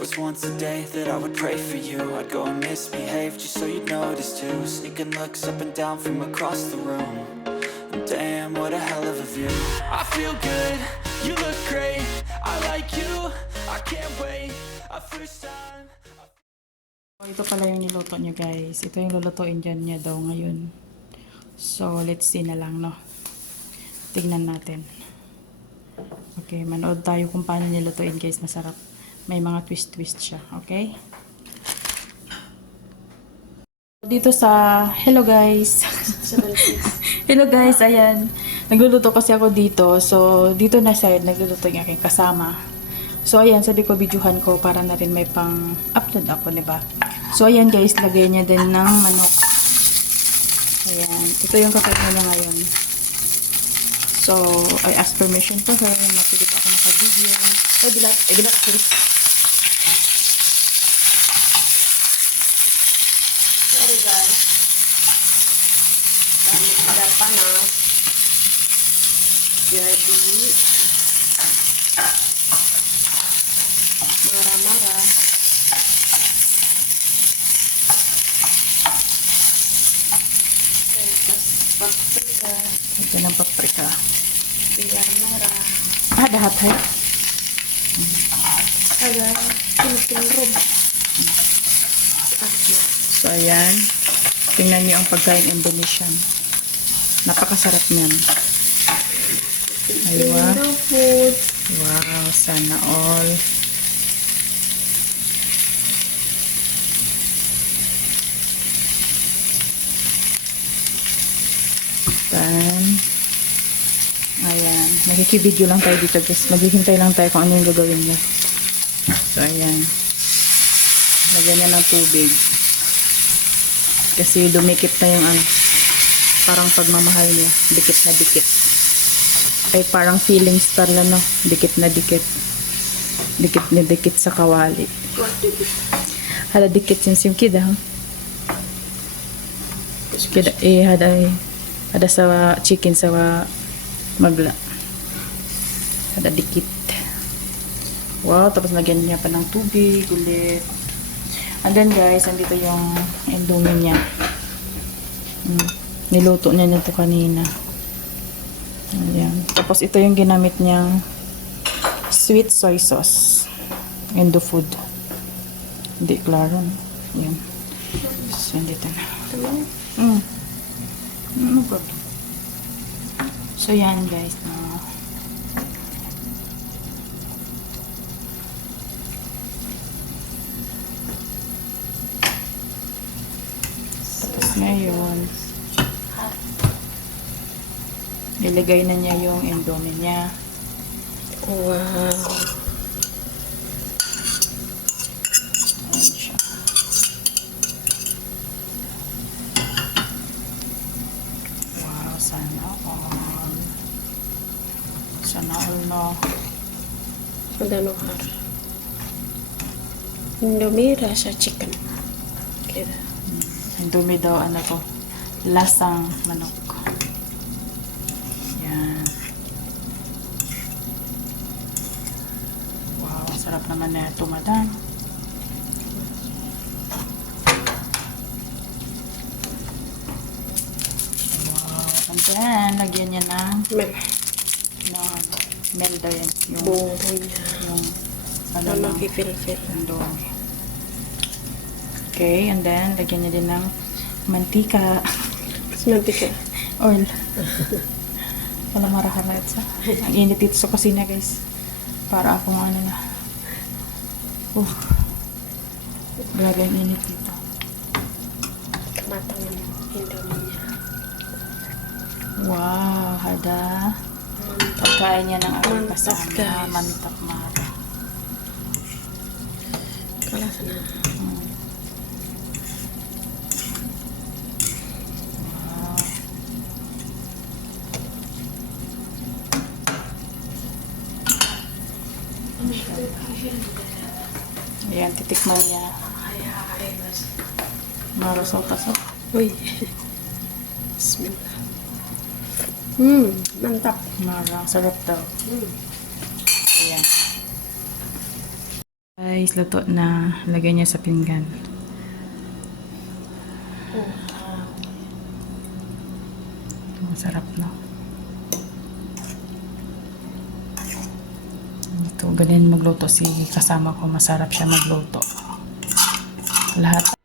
was once a day that I would pray for you. I'd go and misbehave just so you'd notice too. Sneaking looks up and down from across the room. And damn, what a hell of a view. I feel good, you look great. I like you, I can't wait. A first time. Ito pala yung niluto niya, guys. Ito yung lulutuin dyan niya daw ngayon. So, let's see na lang, no? Tignan natin. Okay, manood tayo kung paano nilutuin, guys. Masarap. May mga twist-twist siya. Okay? Dito sa... Hello, guys. Hello, guys. Ayan. Nagluluto kasi ako dito. So, dito na side, nagluluto yung aking kasama. So, ayan. Sabi ko, videohan ko para na rin may pang-upload ako, diba? So, ayan, guys. Lagay niya din ng manok. Ayan. Ito yung kakain niya ngayon. So, I asked permission to her na pwede pa ako naka-video. Bilat. Sorry. Sorry guys. Dami ada panas. Jadi marah-marah. Paprika. Ito ng paprika. Biar merah. Dahat hai. Ada kunting rum. So, ayan. Tingnan niyo ang pagkain Indonesian. Napakasarap niyan. Aywa. Food. Wow, sana all. Then, ayan. Nakikibideo lang tayo dito, guys. Maghihintay lang tayo kung ano yung gagawin niya. So, ayan. Lagyan niya ng tubig. Kasi dumikit na yung ano. Parang pagmamahal niya. Dikit na dikit. Ay parang feelings pala, no? Dikit na dikit. Dikit na dikit sa kawali. Hada dikit sim kida, ha? Kida, hada sa chicken sa magla. Hada dikit. Wow, tapos lagyan niya pa ng tubig ulit. And then, guys, andito yung indomie niya. Niluto niya nito kanina. Ayan. Tapos ito yung ginamit niyang sweet soy sauce. Indo food. Hindi klaro. Ayan. So, andito na. No problem. So, yan, guys. Tapos ngayon, ilagay na niya yung indomie niya. Wow. Ayan siya. Wow, sana all. Sana all, no? Udah nuhar. Indomie rasa chicken. Kira. Indomie daw, ano to? Lasang manok. Yan. Wow, sarap naman na ito, madam. Wow. And then, lagyan niya ng Mel. mel daw yan. Yung, Bumbunya. yung ano Ano lang, kifil-fil. indomie. Okay, and then, lagyan niya din ng mantika. Mantika. Oil. Wala maraharat sa. Ang init dito sa kusina, guys. Para akong ano na. Grabe ang init dito. Kematangan Indominya. Wow, hada. Mantap. Pagkain niya ng aking Mantap, kasama. guys. Mantap, mara. Kalah sana. Ayan, titikman niya. Marasok-tasok. Uy. Bismillah. Mantap. Marang sarap daw. Ayan. Guys, luto na. Lagay niya sa pinggan. Masarap na. Ito, ganyan magluto si kasama ko. Masarap siya magluto. Lahat.